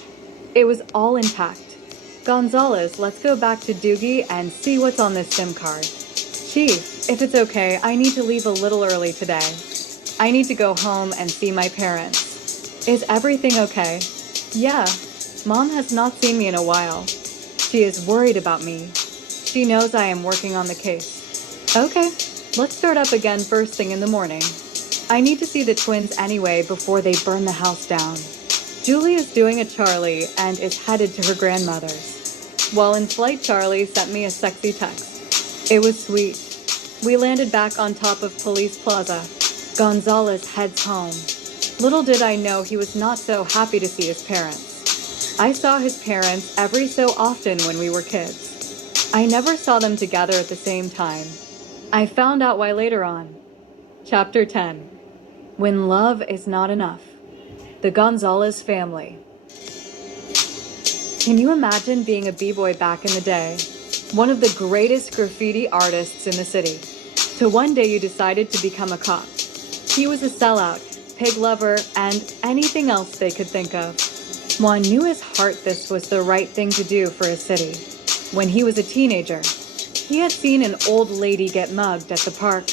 It was all intact. Gonzalez, let's go back to Doogie and see what's on this SIM card. Chief, if it's okay, I need to leave a little early today. I need to go home and see my parents. Is everything okay? Yeah. Mom has not seen me in a while. She is worried about me. She knows I am working on the case. Okay, let's start up again first thing in the morning. I need to see the twins anyway before they burn the house down. Julie is doing a Charlie and is headed to her grandmother's. While in flight, Charlie sent me a sexy text. It was sweet. We landed back on top of Police Plaza. Gonzalez heads home. Little did I know he was not so happy to see his parents. I saw his parents every so often when we were kids. I never saw them together at the same time. I found out why later on. Chapter 10. When Love is Not Enough. The Gonzalez Family. Can you imagine being a b-boy back in the day? One of the greatest graffiti artists in the city. Till one day you decided to become a cop. He was a sellout, pig lover, and anything else they could think of. Juan knew his heart this was the right thing to do for his city. When he was a teenager, he had seen an old lady get mugged at the park.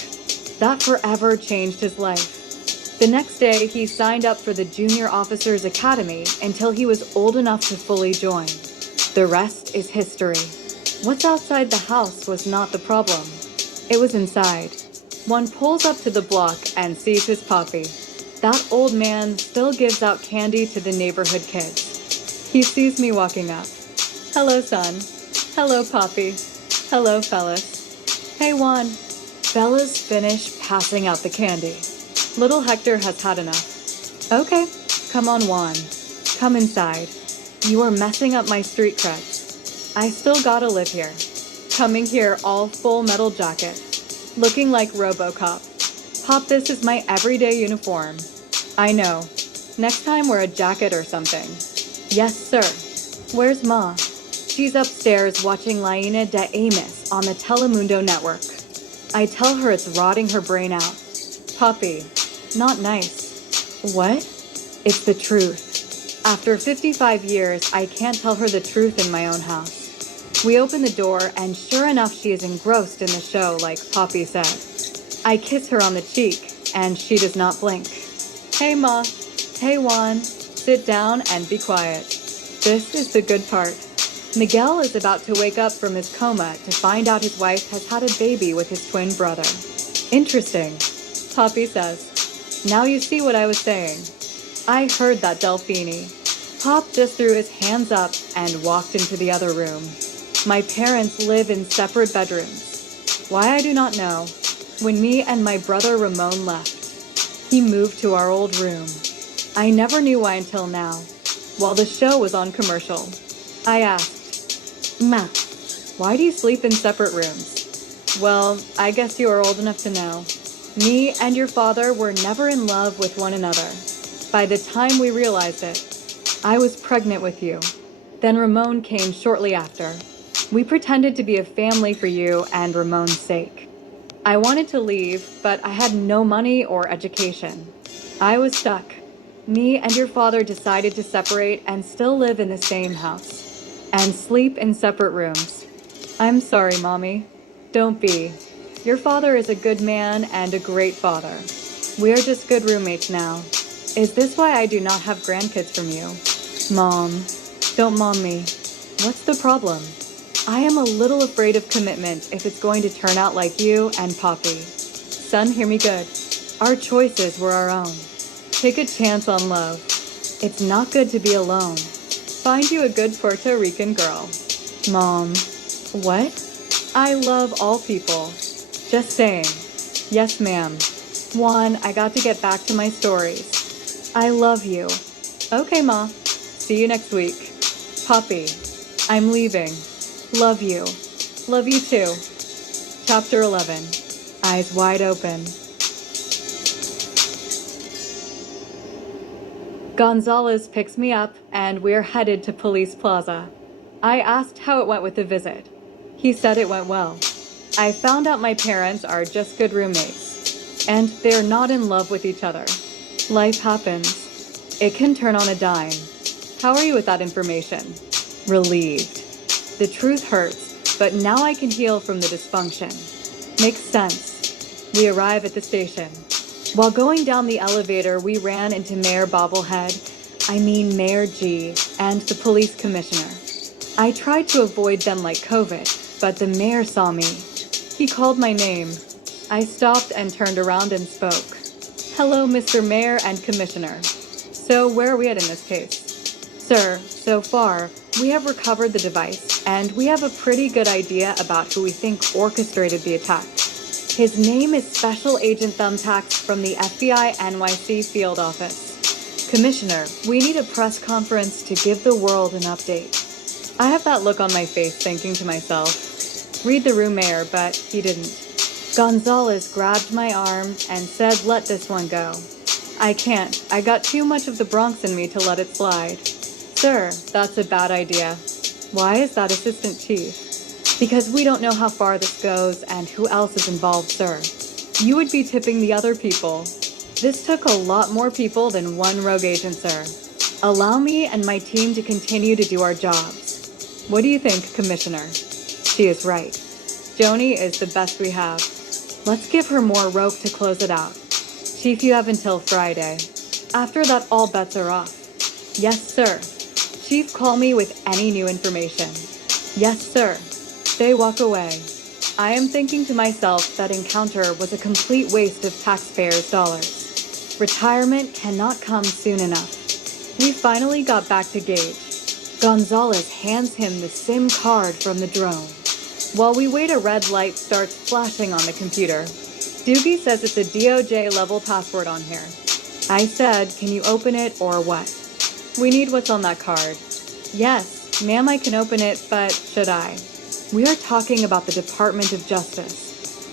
That forever changed his life. The next day, he signed up for the Junior Officers Academy until he was old enough to fully join. The rest is history. What's outside the house was not the problem. It was inside. One pulls up to the block and sees his Poppy. That old man still gives out candy to the neighborhood kids. He sees me walking up. Hello, son. Hello, Poppy. Hello, fellas. Hey, Juan. Fellas finish passing out the candy. Little Hector has had enough. Okay, come on, Juan. Come inside. You are messing up my street cred. I still gotta live here. Coming here all full metal jacket. Looking like RoboCop. Pop, this is my everyday uniform. I know. Next time wear a jacket or something. Yes, sir. Where's Ma? She's upstairs watching Laina de Amis on the Telemundo network. I tell her it's rotting her brain out. Poppy, not nice. What? It's the truth. After 55 years, I can't tell her the truth in my own house. We open the door, and sure enough, she is engrossed in the show, like Poppy said. I kiss her on the cheek, and she does not blink. Hey, Ma. Hey, Juan. Sit down and be quiet. This is the good part. Miguel is about to wake up from his coma to find out his wife has had a baby with his twin brother. Interesting, Poppy says. Now you see what I was saying. I heard that, Delphine. Pop just threw his hands up and walked into the other room. My parents live in separate bedrooms. Why I do not know. When me and my brother Ramon left, he moved to our old room. I never knew why until now, while the show was on commercial. I asked, Ma, why do you sleep in separate rooms? Well, I guess you are old enough to know. Me and your father were never in love with one another. By the time we realized it, I was pregnant with you. Then Ramon came shortly after. We pretended to be a family for you and Ramon's sake. I wanted to leave, but I had no money or education. I was stuck. Me and your father decided to separate and still live in the same house. and sleep in separate rooms. I'm sorry, Mommy. Don't be. Your father is a good man and a great father. We are just good roommates now. Is this why I do not have grandkids from you? Mom. Don't mom me. What's the problem? I am a little afraid of commitment if it's going to turn out like you and Poppy. Son, hear me good. Our choices were our own. Take a chance on love. It's not good to be alone. Find you a good Puerto Rican girl. Mom. What? I love all people. Just saying. Yes, ma'am. Juan, I got to get back to my stories. I love you. Okay, Ma. See you next week. Poppy. I'm leaving. Love you. Love you too. Chapter 11. Eyes wide open. Gonzalez picks me up and we're headed to Police Plaza. I asked how it went with the visit. He said it went well. I found out my parents are just good roommates, and they're not in love with each other. Life happens. It can turn on a dime. How are you with that information? Relieved. The truth hurts, but now I can heal from the dysfunction. Makes sense. We arrive at the station. While going down the elevator, we ran into Mayor Mayor G, and the police commissioner. I tried to avoid them like COVID, but the mayor saw me. He called my name. I stopped and turned around and spoke. Hello, Mr. Mayor and Commissioner. So where are we at in this case? Sir, so far, we have recovered the device, and we have a pretty good idea about who we think orchestrated the attack. His name is Special Agent Thumbtacks from the FBI NYC field office. Commissioner, we need a press conference to give the world an update. I have that look on my face thinking to myself, read the room, Mayor, but he didn't. Gonzalez grabbed my arm and said, let this one go. I can't. I got too much of the Bronx in me to let it slide. Sir, that's a bad idea. Why is that, Assistant Chief? Because we don't know how far this goes and who else is involved, sir. You would be tipping the other people. This took a lot more people than one rogue agent, sir. Allow me and my team to continue to do our jobs. What do you think, Commissioner? She is right. Joni is the best we have. Let's give her more rope to close it out. Chief, you have until Friday. After that, all bets are off. Yes, sir. Chief, call me with any new information. Yes, sir. They walk away. I am thinking to myself that encounter was a complete waste of taxpayers' dollars. Retirement cannot come soon enough. We finally got back to Gage. Gonzalez hands him the SIM card from the drone. While we wait, a red light starts flashing on the computer. Doogie says it's a DOJ-level password on here. I said, can you open it or what? We need what's on that card. Yes, ma'am, I can open it, but should I? We are talking about the Department of Justice.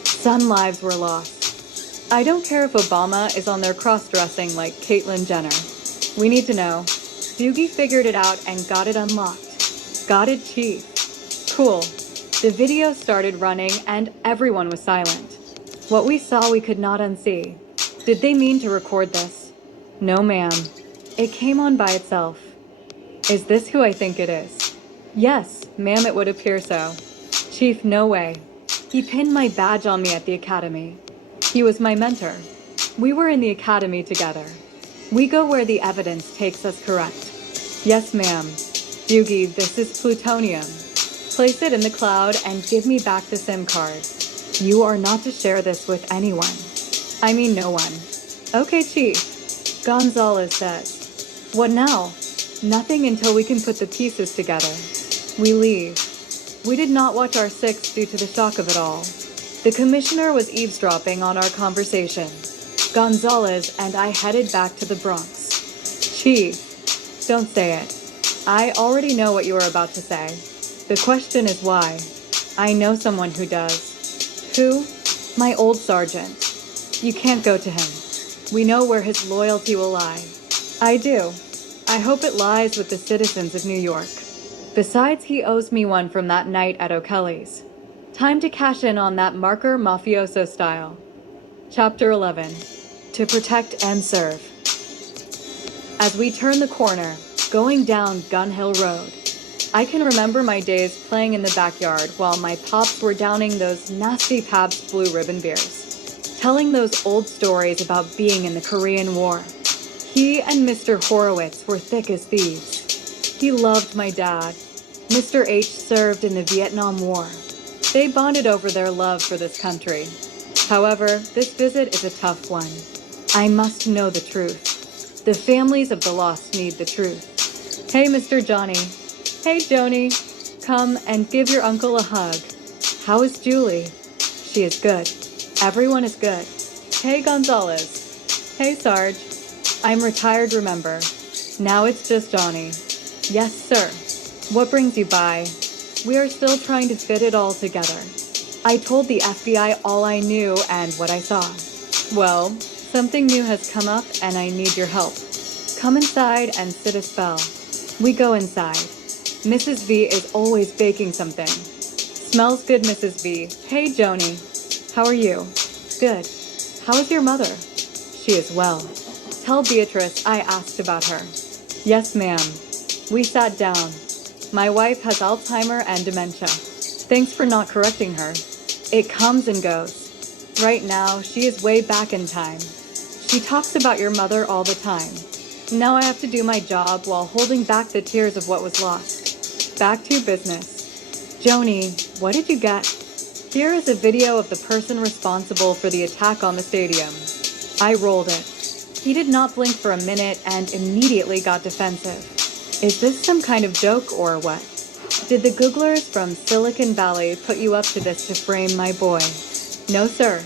Son lives were lost. I don't care if Obama is on there cross-dressing like Caitlyn Jenner. We need to know. Doogie figured it out and got it unlocked. Got it, Chief. Cool. The video started running and everyone was silent. What we saw we could not unsee. Did they mean to record this? No, ma'am. It came on by itself. Is this who I think it is? Yes, ma'am, it would appear so. Chief, no way. He pinned my badge on me at the academy. He was my mentor. We were in the academy together. We go where the evidence takes us, correct? Yes, ma'am. Doogie, this is plutonium. Place it in the cloud and give me back the SIM card. You are not to share this with anyone. I mean no one. Okay, Chief. Gonzalez says. What now? Nothing until we can put the pieces together. We leave. We did not watch our six due to the shock of it all. The commissioner was eavesdropping on our conversation. Gonzalez and I headed back to the Bronx. Chief, don't say it. I already know what you are about to say. The question is why. I know someone who does. Who? My old sergeant. You can't go to him. We know where his loyalty will lie. I do. I hope it lies with the citizens of New York. Besides, he owes me one from that night at O'Kelly's. Time to cash in on that marker mafioso style. Chapter 11. To protect and serve. As we turn the corner, going down Gun Hill Road, I can remember my days playing in the backyard while my pops were downing those nasty Pabst Blue Ribbon beers, telling those old stories about being in the Korean War. He and Mr. Horowitz were thick as thieves. He loved my dad. Mr. H served in the Vietnam War. They bonded over their love for this country. However, this visit is a tough one. I must know the truth. The families of the lost need the truth. Hey, Mr. Johnny. Hey, Joni. Come and give your uncle a hug. How is Julie? She is good. Everyone is good. Hey, Gonzalez. Hey, Sarge. I'm retired, remember. Now it's just Johnny. Yes, sir. What brings you by? We are still trying to fit it all together. I told the FBI all I knew and what I saw. Well, something new has come up and I need your help. Come inside and sit a spell. We go inside. Mrs. V is always baking something. Smells good, Mrs. V. Hey, Joni. How are you? Good. How is your mother? She is well. Tell Beatrice I asked about her. Yes, ma'am. We sat down. My wife has Alzheimer and dementia. Thanks for not correcting her. It comes and goes. Right now, she is way back in time. She talks about your mother all the time. Now I have to do my job while holding back the tears of what was lost. Back to business. Joni, what did you get? Here is a video of the person responsible for the attack on the stadium. I rolled it. He did not blink for a minute and immediately got defensive. Is this some kind of joke or what? Did the Googlers from Silicon Valley put you up to this to frame my boy? No, sir.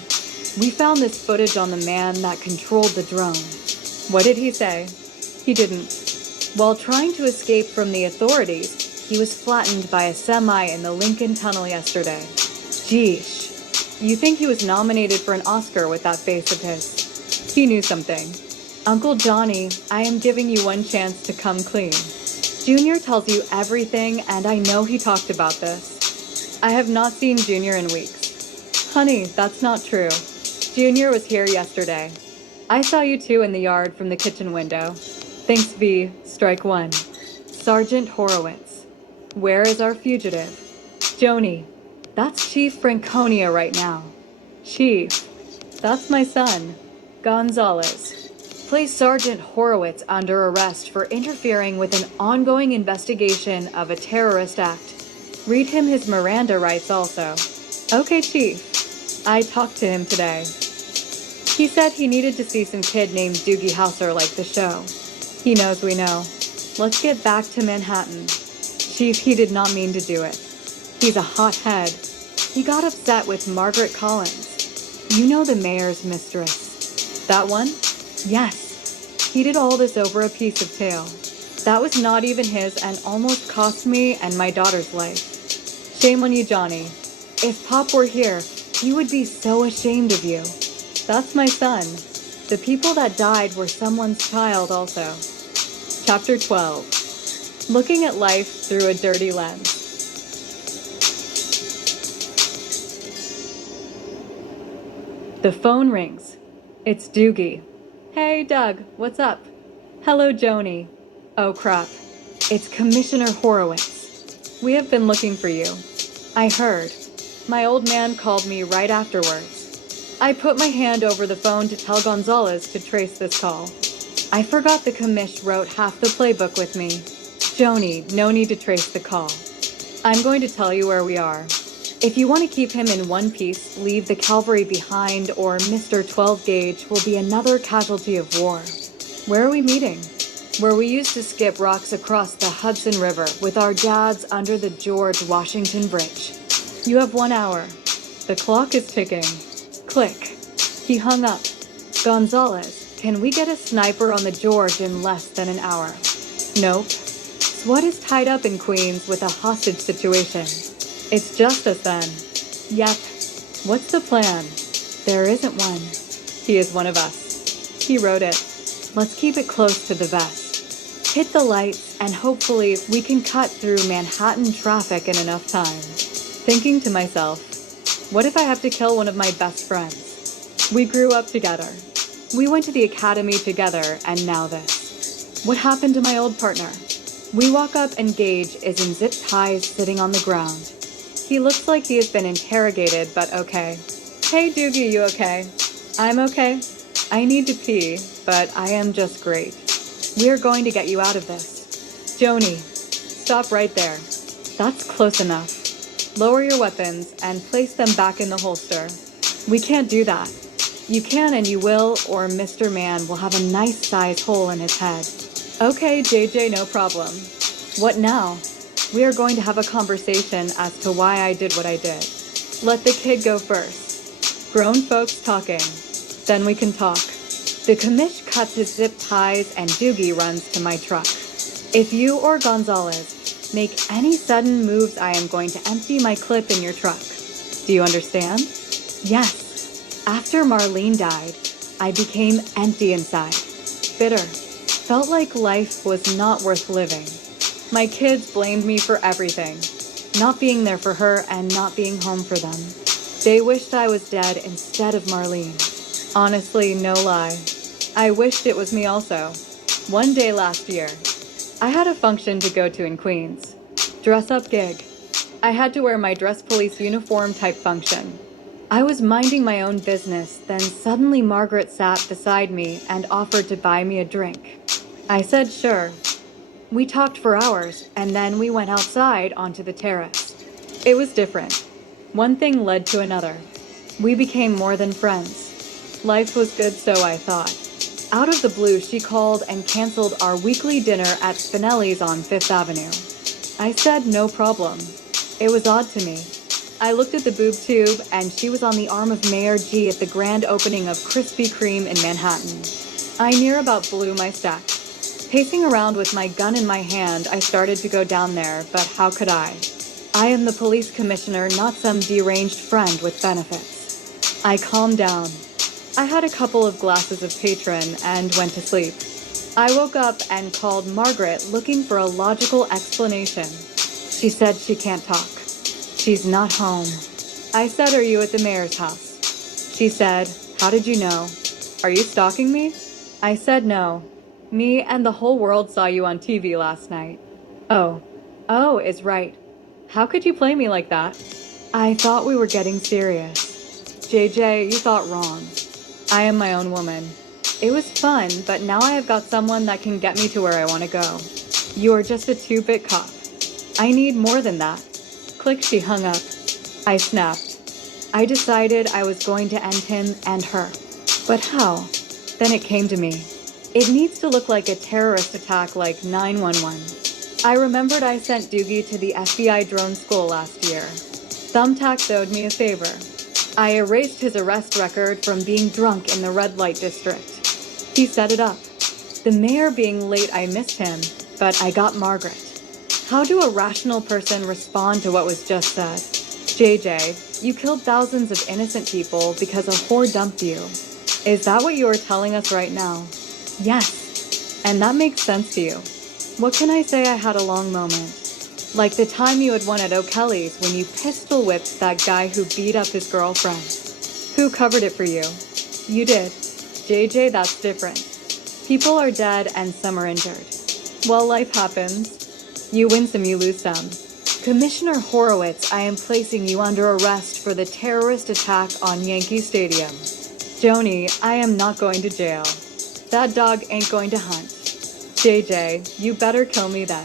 We found this footage on the man that controlled the drone. What did he say? He didn't. While trying to escape from the authorities, he was flattened by a semi in the Lincoln Tunnel yesterday. Geesh. You think he was nominated for an Oscar with that face of his? He knew something. Uncle Johnny, I am giving you one chance to come clean. Junior tells you everything, and I know he talked about this. I have not seen Junior in weeks. Honey, that's not true. Junior was here yesterday. I saw you two in the yard from the kitchen window. Thanks, V. Strike one. Sergeant Horowitz. Where is our fugitive? Joni. That's Chief Franconia right now. Chief. That's my son. Gonzalez. Place Sergeant Horowitz under arrest for interfering with an ongoing investigation of a terrorist act. Read him his Miranda rights also. Okay, Chief. I talked to him today. He said he needed to see some kid named Doogie Howser like the show. He knows we know. Let's get back to Manhattan. Chief, he did not mean to do it. He's a hothead. He got upset with Margaret Collins. You know the mayor's mistress. That one? Yes. He did all this over a piece of tail. That was not even his and almost cost me and my daughter's life. Shame on you, Johnny. If Pop were here, he would be so ashamed of you. That's my son. The people that died were someone's child also. Chapter 12. Looking at life through a dirty lens. The phone rings. It's Doogie. Hey, Doug, what's up? Hello, Joni. Oh, crap. It's Commissioner Horowitz. We have been looking for you. I heard. My old man called me right afterwards. I put my hand over the phone to tell Gonzalez to trace this call. I forgot the commish wrote half the playbook with me. Joni, no need to trace the call. I'm going to tell you where we are. If you want to keep him in one piece, leave the cavalry behind, or Mr. 12 Gauge will be another casualty of war. Where are we meeting? Where we used to skip rocks across the Hudson River with our dads under the George Washington Bridge. You have 1 hour. The clock is ticking. Click. He hung up. Gonzalez, can we get a sniper on the George in less than an hour? Nope. SWAT is tied up in Queens with a hostage situation. It's just us then. Yep. What's the plan? There isn't one. He is one of us. He wrote it. Let's keep it close to the vest. Hit the lights, and hopefully we can cut through Manhattan traffic in enough time. Thinking to myself, what if I have to kill one of my best friends? We grew up together. We went to the academy together, and now this. What happened to my old partner? We walk up and Gage is in zip ties sitting on the ground. He looks like he has been interrogated, but okay. Hey Doogie, you okay? I'm okay. I need to pee, but I am just great. We're going to get you out of this. Joni, stop right there. That's close enough. Lower your weapons and place them back in the holster. We can't do that. You can and you will, or Mr. Man will have a nice size hole in his head. Okay, JJ, no problem. What now? We are going to have a conversation as to why I did what I did. Let the kid go first. Grown folks talking. Then we can talk. The commish cuts his zip ties and Doogie runs to my truck. If you or Gonzalez make any sudden moves, I am going to empty my clip in your truck. Do you understand? Yes. After Marlene died, I became empty inside. Bitter. Felt like life was not worth living. My kids blamed me for everything. Not being there for her and not being home for them. They wished I was dead instead of Marlene. Honestly, no lie. I wished it was me also. One day last year, I had a function to go to in Queens. Dress-up gig. I had to wear my dress police uniform type function. I was minding my own business, then suddenly Margaret sat beside me and offered to buy me a drink. I said sure. We talked for hours, and then we went outside onto the terrace. It was different. One thing led to another. We became more than friends. Life was good, so I thought. Out of the blue, she called and canceled our weekly dinner at Spinelli's on Fifth Avenue. I said no problem. It was odd to me. I looked at the boob tube, and she was on the arm of Mayor G at the grand opening of Krispy Kreme in Manhattan. I near about blew my stack. Pacing around with my gun in my hand, I started to go down there, but how could I? I am the police commissioner, not some deranged friend with benefits. I calmed down. I had a couple of glasses of Patron and went to sleep. I woke up and called Margaret looking for a logical explanation. She said she can't talk. She's not home. I said, are you at the mayor's house? She said, how did you know? Are you stalking me? I said no. Me and the whole world saw you on TV last night. Oh, is right. How could you play me like that? I thought we were getting serious. JJ, you thought wrong. I am my own woman. It was fun, but now I have got someone that can get me to where I want to go. You are just a two-bit cop. I need more than that. Click, she hung up. I snapped. I decided I was going to end him and her. But how? Then it came to me. It needs to look like a terrorist attack like 911. I remembered I sent Doogie to the FBI drone school last year. Thumbtacks owed me a favor. I erased his arrest record from being drunk in the red light district. He set it up. The mayor being late, I missed him, but I got Margaret. How do a rational person respond to what was just said? JJ, you killed thousands of innocent people because a whore dumped you. Is that what you are telling us right now? Yes, and that makes sense to you. What can I say? I had a long moment. Like the time you had won at O'Kelly's when you pistol whipped that guy who beat up his girlfriend. Who covered it for you? You did. JJ, that's different. People are dead and some are injured. Well, life happens. You win some, you lose some. Commissioner Horowitz, I am placing you under arrest for the terrorist attack on Yankee Stadium. Joni, I am not going to jail. That dog ain't going to hunt. JJ, you better kill me then.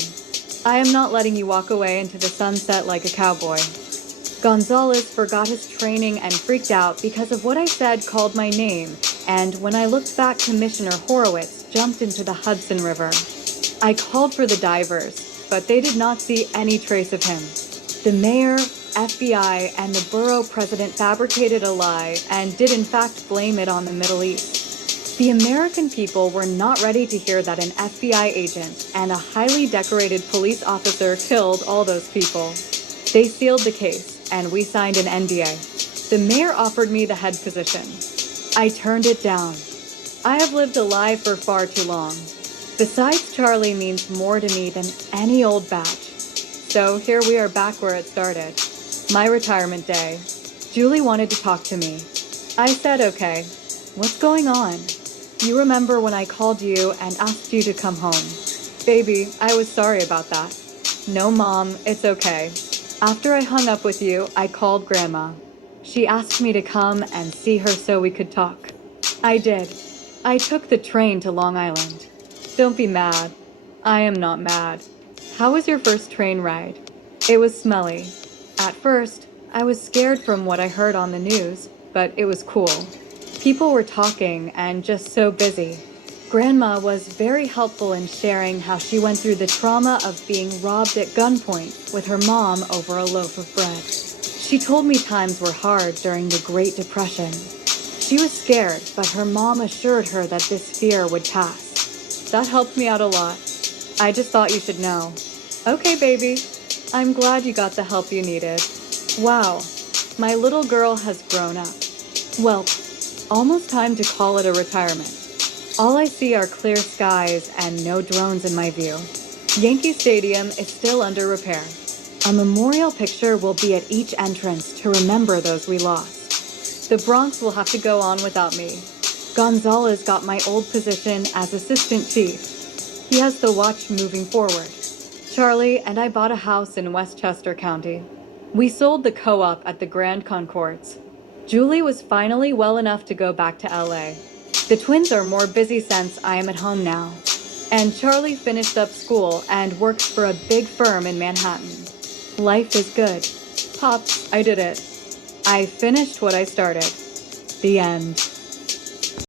I am not letting you walk away into the sunset like a cowboy. Gonzalez forgot his training and freaked out because of what I said, called my name, and when I looked back, Commissioner Horowitz jumped into the Hudson River. I called for the divers, but they did not see any trace of him. The mayor, FBI, and the borough president fabricated a lie and did in fact blame it on the Middle East. The American people were not ready to hear that an FBI agent and a highly decorated police officer killed all those people. They sealed the case, and we signed an NDA. The mayor offered me the head position. I turned it down. I have lived a lie for far too long. Besides, Charlie means more to me than any old badge. So here we are back where it started. My retirement day. Julie wanted to talk to me. I said, okay. What's going on? You remember when I called you and asked you to come home? Baby, I was sorry about that. No, Mom, it's okay. After I hung up with you, I called Grandma. She asked me to come and see her so we could talk. I did. I took the train to Long Island. Don't be mad. I am not mad. How was your first train ride? It was smelly. At first, I was scared from what I heard on the news, but it was cool. People were talking and just so busy. Grandma was very helpful in sharing how she went through the trauma of being robbed at gunpoint with her mom over a loaf of bread. She told me times were hard during the Great Depression. She was scared, but her mom assured her that this fear would pass. That helped me out a lot. I just thought you should know. Okay, baby. I'm glad you got the help you needed. Wow, my little girl has grown up. Well, almost time to call it a retirement. All I see are clear skies and no drones in my view. Yankee Stadium is still under repair. A memorial picture will be at each entrance to remember those we lost. The Bronx will have to go on without me. Gonzalez got my old position as assistant chief. He has the watch moving forward. Charlie and I bought a house in Westchester County. We sold the co-op at the Grand Concourse. Julie was finally well enough to go back to LA. The twins are more busy since I am at home now. And Charlie finished up school and works for a big firm in Manhattan. Life is good. Pops, I did it. I finished what I started. The end.